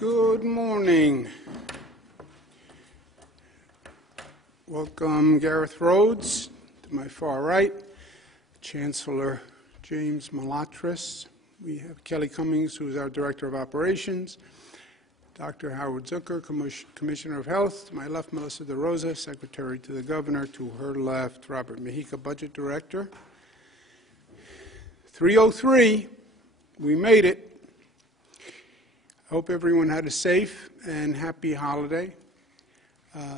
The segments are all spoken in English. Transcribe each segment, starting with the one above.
Good morning. Welcome Gareth Rhodes to my far right, Chancellor James Malatras. We have Kelly Cummings, who is our Director of Operations, Dr. Howard Zucker, Commissioner of Health. To my left, Melissa DeRosa, Secretary to the Governor. To her left, Robert Mejica, Budget Director. 3:03, we made it. I hope everyone had a safe and happy holiday.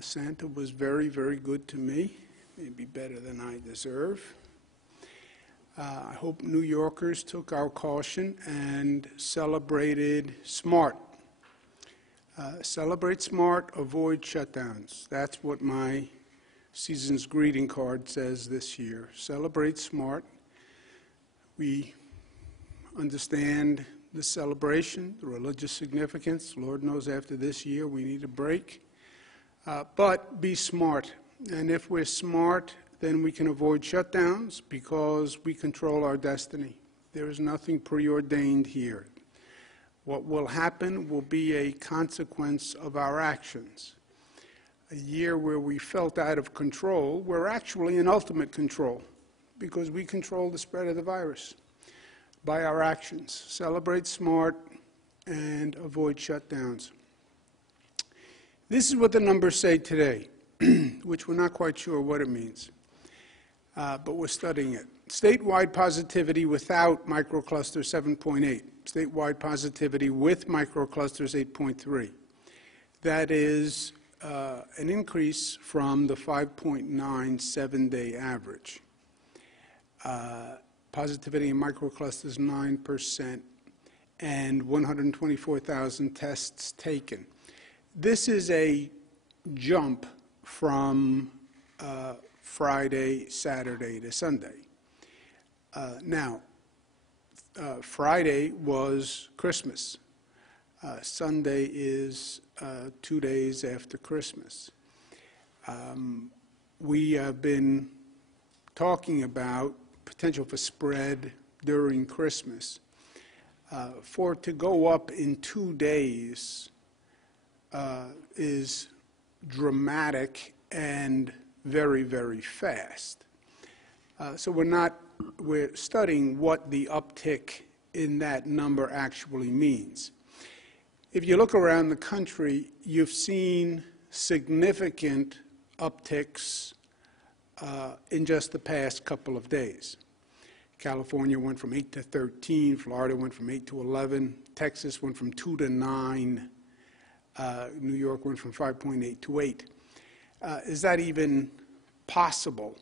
Santa was very, very good to me, maybe better than I deserve. I hope New Yorkers took our caution and celebrated smart. Celebrate smart, avoid shutdowns. That's what my season's greeting card says this year. Celebrate smart. We understand the celebration, the religious significance. Lord knows after this year we need a break. But be smart. And if we're smart, then we can avoid shutdowns because we control our destiny. There is nothing preordained here. What will happen will be a consequence of our actions. A year where we felt out of control, we're actually in ultimate control because we control the spread of the virus by our actions. Celebrate smart and avoid shutdowns. This is what the numbers say today, which we're not quite sure what it means, but we're studying it. Statewide positivity without microclusters, 7.8. Statewide positivity with microclusters, 8.3. That is an increase from the 5.9 7-day average. Positivity in microclusters, 9%, and 124,000 tests taken. This is a jump from Friday, Saturday to Sunday. Friday was Christmas. Sunday is 2 days after Christmas. We have been talking about potential for spread during Christmas. For it to go up in 2 days is dramatic and very, very fast. So we're studying what the uptick in that number actually means. If you look around the country, you've seen significant upticks in just the past couple of days. California went from 8 to 13, Florida went from 8 to 11, Texas went from 2 to 9, New York went from 5.8 to 8. Is that even possible?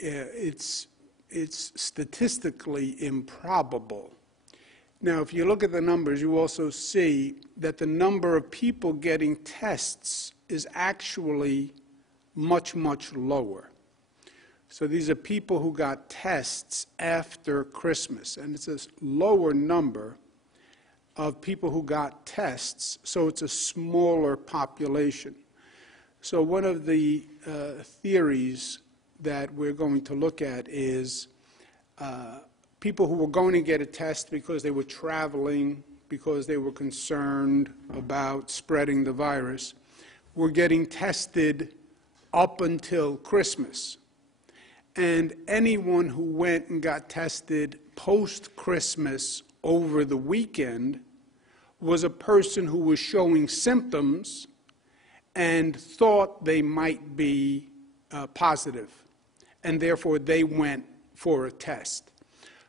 It's statistically improbable. Now, if you look at the numbers, you also see that the number of people getting tests is actually much, much lower. So these are people who got tests after Christmas, and it's a lower number of people who got tests, so it's a smaller population. So one of the theories that we're going to look at is people who were going to get a test because they were traveling, because they were concerned about spreading the virus, were getting tested up until Christmas. And anyone who went and got tested post-Christmas over the weekend was a person who was showing symptoms and thought they might be positive, and therefore they went for a test.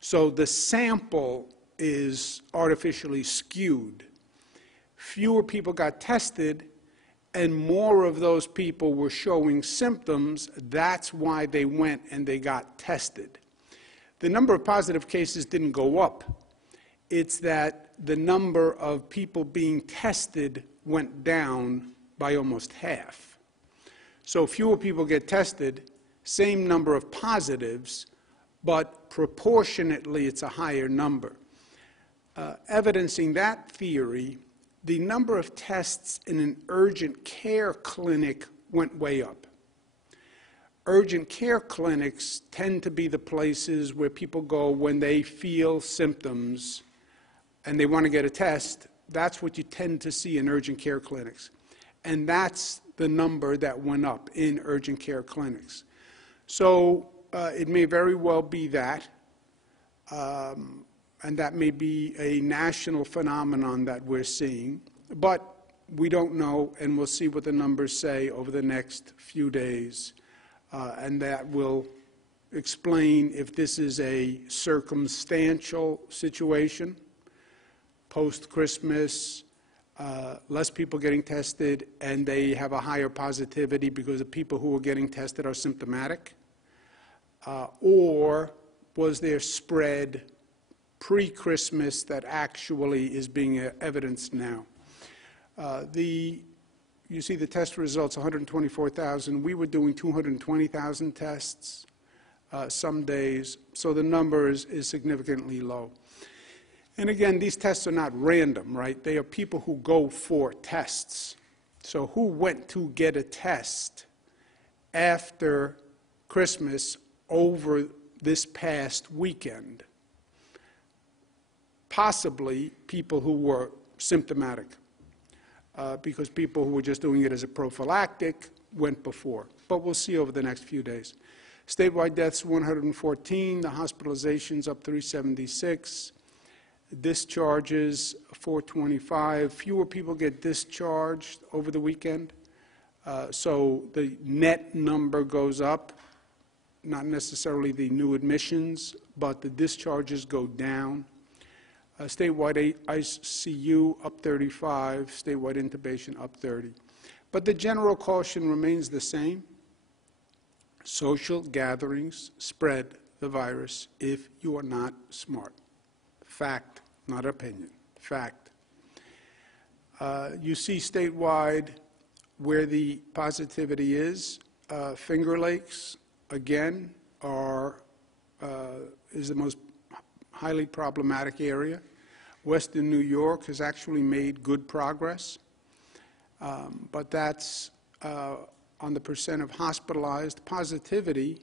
So the sample is artificially skewed. Fewer people got tested, and more of those people were showing symptoms. That's why they went and they got tested. The number of positive cases didn't go up. It's that the number of people being tested went down by almost half. So fewer people get tested, same number of positives, but proportionately it's a higher number. Evidencing that theory, the number of tests in an urgent care clinic went way up. Urgent care clinics tend to be the places where people go when they feel symptoms and they want to get a test, that's what you tend to see in urgent care clinics. And that's the number that went up in urgent care clinics. So it may very well be that, and that may be a national phenomenon that we're seeing, but we don't know, and we'll see what the numbers say over the next few days, and that will explain if this is a circumstantial situation, post-Christmas, less people getting tested, and they have a higher positivity because the people who are getting tested are symptomatic, or was there spread pre-Christmas that actually is being evidenced now. You see the test results, 124,000. We were doing 220,000 tests some days, so the number is significantly low. And again, these tests are not random, right? They are people who go for tests. So who went to get a test after Christmas over this past weekend? Possibly people who were symptomatic, because people who were just doing it as a prophylactic went before. But we'll see over the next few days. Statewide deaths, 114. The hospitalizations up 376. Discharges, 425. Fewer people get discharged over the weekend. So the net number goes up, not necessarily the new admissions, but the discharges go down. Statewide ICU up 35, statewide intubation up 30. But the general caution remains the same. Social gatherings spread the virus if you are not smart. Fact, not opinion. Fact. You see statewide where the positivity is. Finger Lakes, again, is the most highly problematic area. Western New York has actually made good progress, but that's on the percent of hospitalized. Positivity,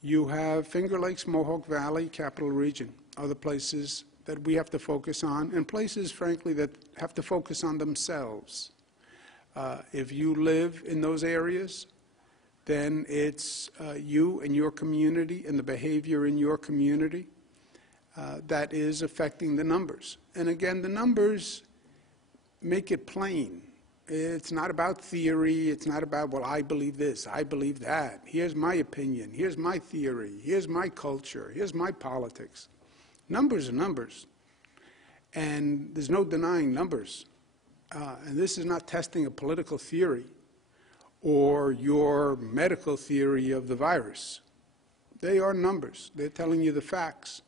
you have Finger Lakes, Mohawk Valley, Capital Region, other places that we have to focus on, and places, frankly, that have to focus on themselves. If you live in those areas, then it's you and your community and the behavior in your community that is affecting the numbers. And again, the numbers make it plain. It's not about theory. It's not about, well, I believe this, I believe that. Here's my opinion. Here's my theory. Here's my culture. Here's my politics. Numbers are numbers. And there's no denying numbers. And this is not testing a political theory or your medical theory of the virus. They are numbers. They're telling you the facts.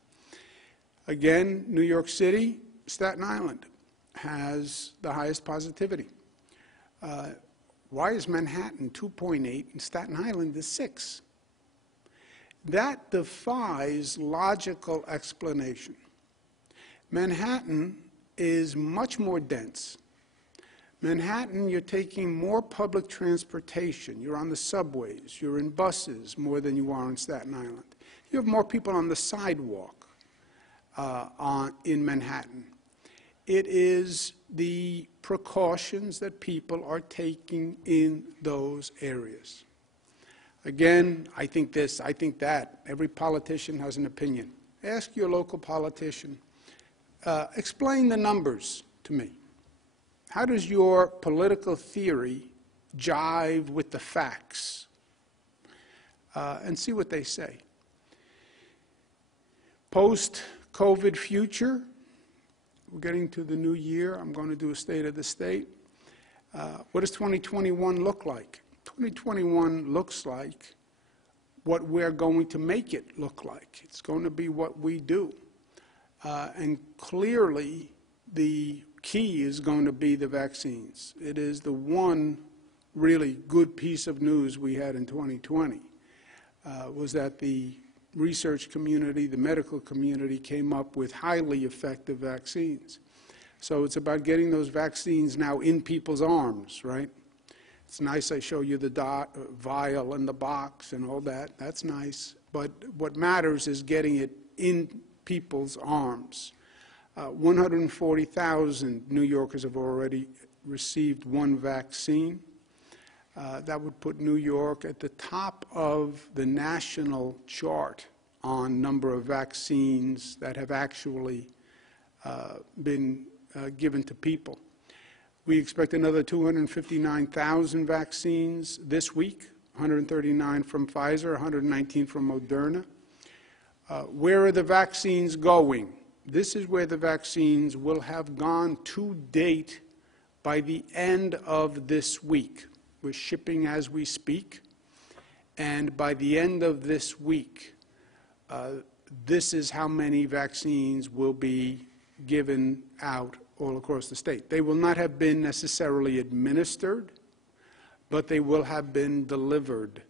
Again, New York City, Staten Island has the highest positivity. Why is Manhattan 2.8 and Staten Island is 6? That defies logical explanation. Manhattan is much more dense. Manhattan, you're taking more public transportation. You're on the subways. You're in buses more than you are in Staten Island. You have more people on the sidewalk in Manhattan. It is the precautions that people are taking in those areas. Again, I think this, I think that. Every politician has an opinion. Ask your local politician. Explain the numbers to me. How does your political theory jive with the facts? And see what they say. Post-COVID future, we're getting to the new year. I'm going to do a state of the state. What does 2021 look like? 2021 looks like what we're going to make it look like. It's going to be what we do. And clearly, the key is going to be the vaccines. It is the one really good piece of news we had in 2020, was that the research community, the medical community came up with highly effective vaccines. So it's about getting those vaccines now in people's arms, right? It's nice I show you the vial and the box and all that. That's nice. But what matters is getting it in people's arms. 140,000 New Yorkers have already received one vaccine. That would put New York at the top of the national chart on number of vaccines that have actually been given to people. We expect another 259,000 vaccines this week, 139 from Pfizer, 119 from Moderna. Where are the vaccines going? This is where the vaccines will have gone to date by the end of this week. We're shipping as we speak, and by the end of this week, this is how many vaccines will be given out all across the state. They will not have been necessarily administered, but they will have been delivered.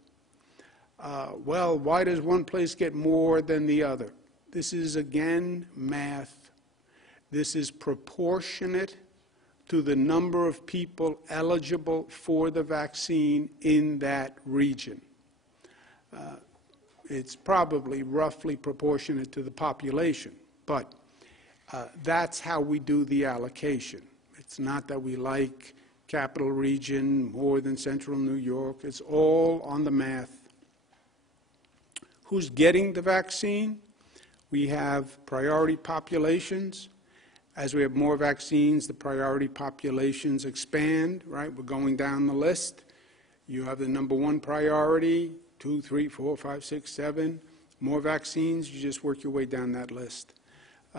Well, why does one place get more than the other? This is, again, math. This is proportionate to the number of people eligible for the vaccine in that region. It's probably roughly proportionate to the population, but that's how we do the allocation. It's not that we like Capital Region more than Central New York. It's all on the math. Who's getting the vaccine? We have priority populations. As we have more vaccines, the priority populations expand, right? We're going down the list. You have the number one priority, 2, 3, 4, 5, 6, 7. More vaccines, you just work your way down that list.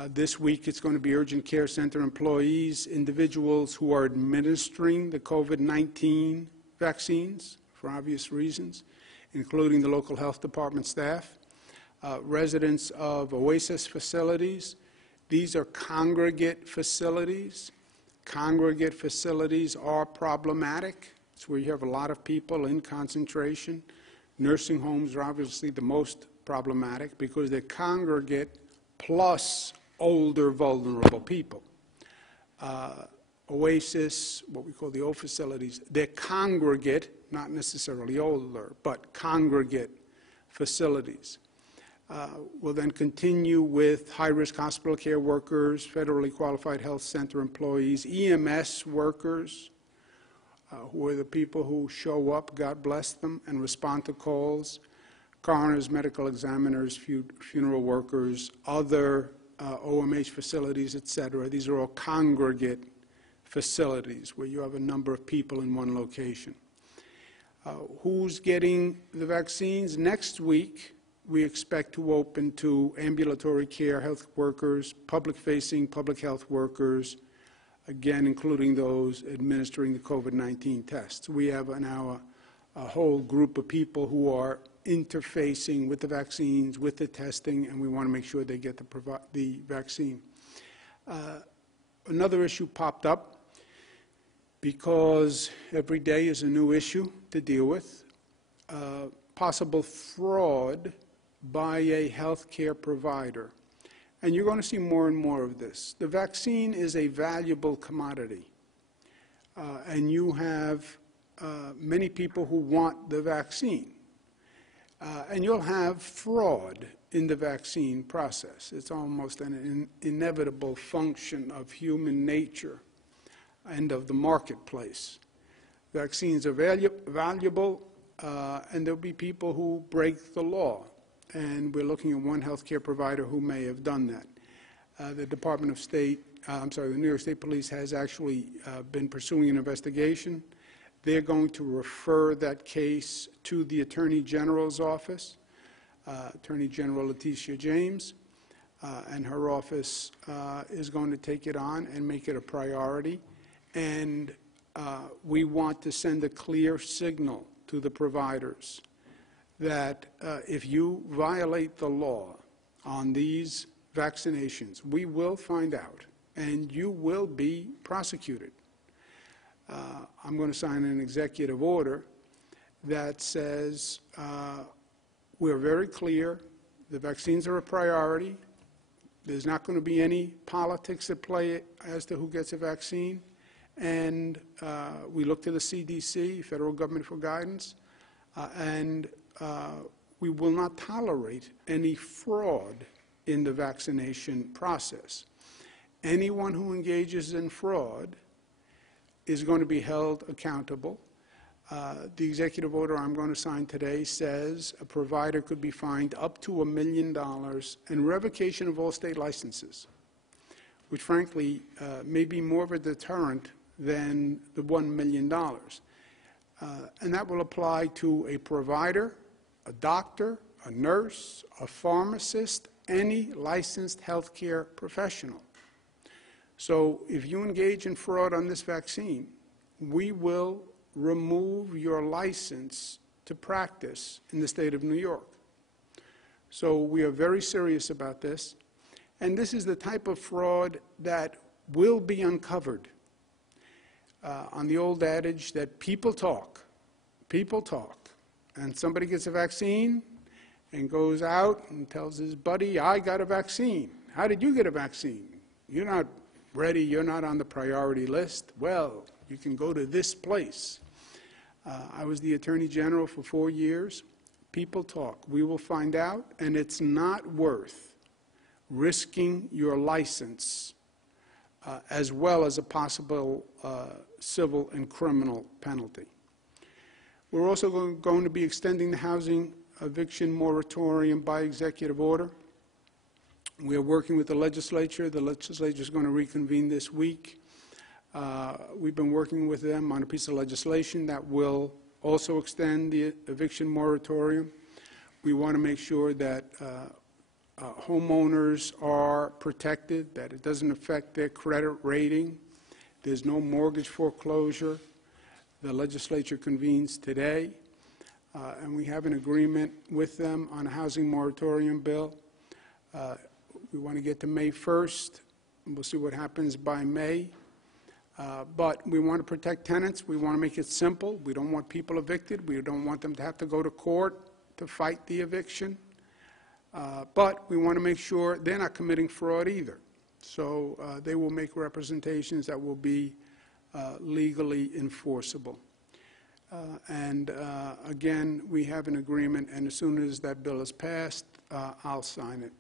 This week, it's going to be urgent care center employees, individuals who are administering the COVID-19 vaccines for obvious reasons, including the local health department staff, residents of OASIS facilities. These are congregate facilities. Congregate facilities are problematic. It's where you have a lot of people in concentration. Nursing homes are obviously the most problematic because they're congregate plus older, vulnerable people. OASIS, what we call the O facilities, they're congregate, not necessarily older, but congregate facilities. We'll then continue with high-risk hospital care workers, federally qualified health center employees, EMS workers, who are the people who show up, God bless them, and respond to calls, coroners, medical examiners, funeral workers, other OMH facilities, etc. These are all congregate facilities where you have a number of people in one location. Who's getting the vaccines? Next week, we expect to open to ambulatory care health workers, public-facing public health workers, again, including those administering the COVID-19 tests. We have now a whole group of people who are interfacing with the vaccines, with the testing, and we want to make sure they get the vaccine. Another issue popped up because every day is a new issue to deal with, possible fraud by a healthcare provider. And you're going to see more and more of this. The vaccine is a valuable commodity, and you have many people who want the vaccine. And you'll have fraud in the vaccine process. It's almost an inevitable function of human nature and of the marketplace. Vaccines are valuable, and there'll be people who break the law. And we're looking at one healthcare provider who may have done that. The Department of State, the New York State Police has actually been pursuing an investigation. They're going to refer that case to the Attorney General's office, Attorney General Letitia James, and her office is going to take it on and make it a priority. And we want to send a clear signal to the providers that if you violate the law on these vaccinations, we will find out, and you will be prosecuted. I'm going to sign an executive order that says we're very clear, the vaccines are a priority, there's not going to be any politics at play as to who gets a vaccine, and we look to the CDC, federal government, for guidance, and we will not tolerate any fraud in the vaccination process. anyone who engages in fraud is going to be held accountable. The executive order I'm going to sign today says a provider could be fined up to $1 million and revocation of all state licenses, which frankly may be more of a deterrent than the $1 million. And that will apply to a provider, a doctor, a nurse, a pharmacist, any licensed healthcare professional. So if you engage in fraud on this vaccine, we will remove your license to practice in the state of New York. So we are very serious about this. And this is the type of fraud that will be uncovered. On the old adage that people talk, and somebody gets a vaccine and goes out and tells his buddy, I got a vaccine. How did you get a vaccine? You're not ready, you're not on the priority list. Well, you can go to this place. I was the Attorney General for 4 years. People talk. We will find out, and it's not worth risking your license as well as a possible civil and criminal penalty. We're also going to be extending the housing eviction moratorium by executive order. We are working with the legislature. The legislature is going to reconvene this week. We've been working with them on a piece of legislation that will also extend the eviction moratorium. We want to make sure that homeowners are protected, that it doesn't affect their credit rating. There's no mortgage foreclosure. The legislature convenes today, and we have an agreement with them on a housing moratorium bill. We want to get to May 1st, and we'll see what happens by May. But we want to protect tenants. We want to make it simple. We don't want people evicted. We don't want them to have to go to court to fight the eviction. But we want to make sure they're not committing fraud either. So they will make representations that will be legally enforceable. Again, we have an agreement, and as soon as that bill is passed, I'll sign it.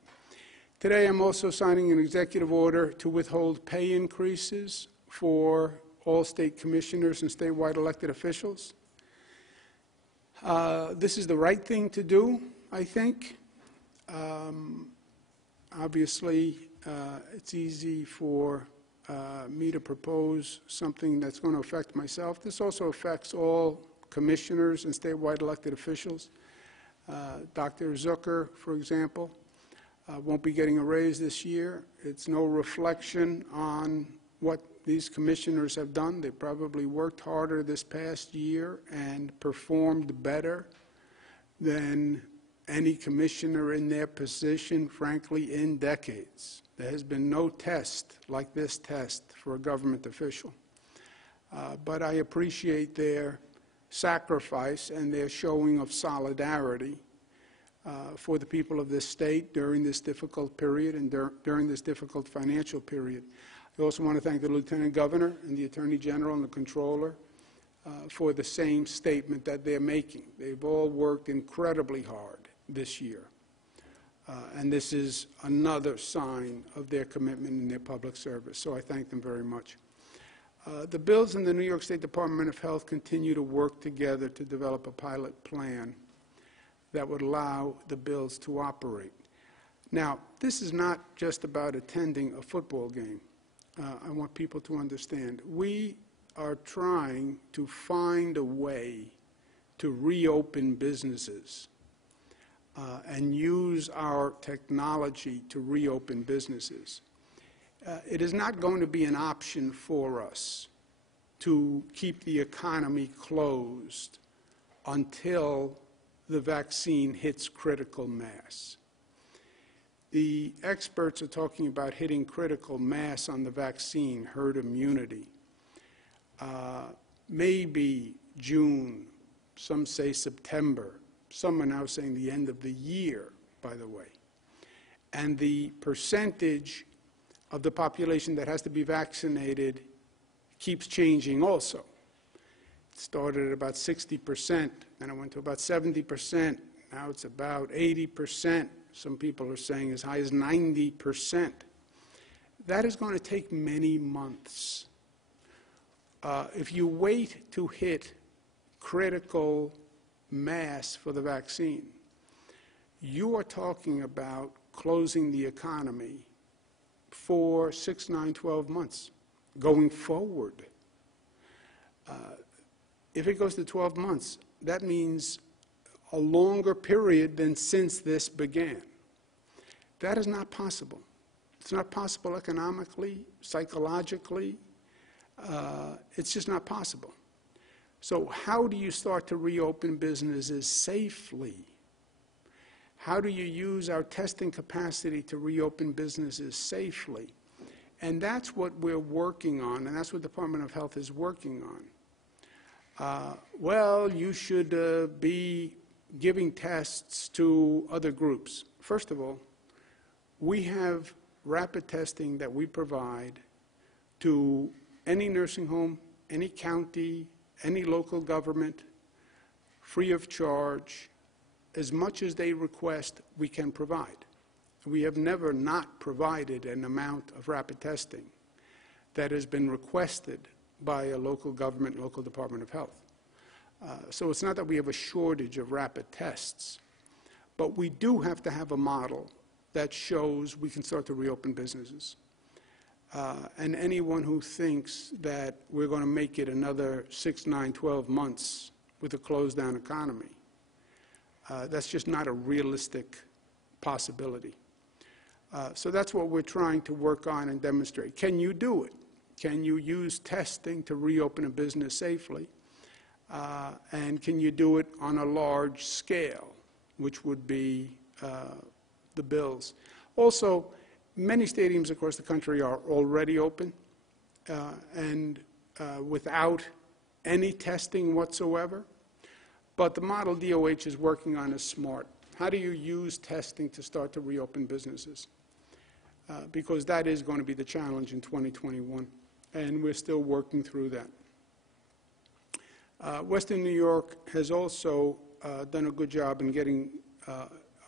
Today, I'm also signing an executive order to withhold pay increases for all state commissioners and statewide elected officials. This is the right thing to do, I think. Obviously, it's easy for me to propose something that's going to affect myself. This also affects all commissioners and statewide elected officials. Dr. Zucker, for example, won't be getting a raise this year. It's no reflection on what these commissioners have done. They probably worked harder this past year and performed better than any commissioner in their position, frankly, in decades. There has been no test like this test for a government official. But I appreciate their sacrifice and their showing of solidarity for the people of this state during this difficult period and during this difficult financial period. I also want to thank the Lieutenant Governor and the Attorney General and the Controller for the same statement that they're making. They've all worked incredibly hard this year. And this is another sign of their commitment in their public service. So I thank them very much. The bills in the New York State Department of Health continue to work together to develop a pilot plan that would allow the bills to operate. Now, this is not just about attending a football game. I want people to understand. We are trying to find a way to reopen businesses and use our technology to reopen businesses. It is not going to be an option for us to keep the economy closed until the vaccine hits critical mass. The experts are talking about hitting critical mass on the vaccine, herd immunity. Maybe June, some say September. Some are now saying the end of the year, by the way. And the percentage of the population that has to be vaccinated keeps changing also. It started at about 60%, and it went to about 70%. Now it's about 80%. Some people are saying as high as 90%. That is going to take many months. If you wait to hit critical mass for the vaccine, you are talking about closing the economy for 6, 9, 12 months going forward. If it goes to 12 months, that means a longer period than since this began. That is not possible. It's not possible economically, psychologically. It's just not possible. So how do you start to reopen businesses safely? How do you use our testing capacity to reopen businesses safely? And that's what we're working on, and that's what the Department of Health is working on. Well, you should be giving tests to other groups. First of all, we have rapid testing that we provide to any nursing home, any county, any local government, free of charge. As much as they request, we can provide. We have never not provided an amount of rapid testing that has been requested by a local government, local Department of Health. So it's not that we have a shortage of rapid tests, but we do have to have a model that shows we can start to reopen businesses. And anyone who thinks that we're going to make it another 6, 9, 12 months with a closed-down economy, that's just not a realistic possibility. So that's what we're trying to work on and demonstrate. Can you do it? Can you use testing to reopen a business safely? And can you do it on a large scale, which would be the bills? Also, many stadiums across the country are already open and without any testing whatsoever. But the model DOH is working on is smart. How do you use testing to start to reopen businesses? Because that is going to be the challenge in 2021, and we're still working through that. Western New York has also done a good job in getting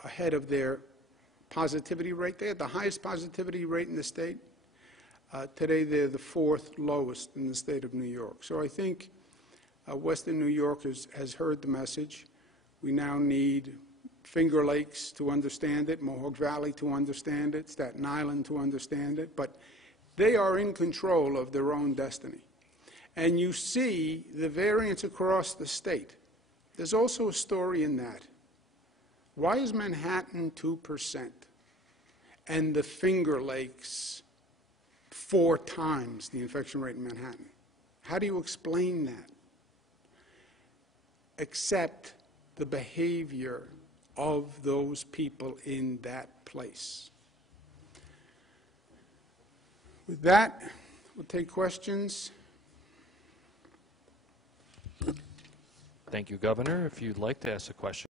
ahead of their positivity rate. They had the highest positivity rate in the state. Today they're the 4th lowest in the state of New York. So I think Western New York has heard the message. We now need Finger Lakes to understand it, Mohawk Valley to understand it, Staten Island to understand it, but they are in control of their own destiny. And you see the variance across the state. There's also a story in that. Why is Manhattan 2% and the Finger Lakes 4 times the infection rate in Manhattan? How do you explain that? Except the behavior of those people in that place. With that, we'll take questions. Thank you, Governor. If you'd like to ask a question,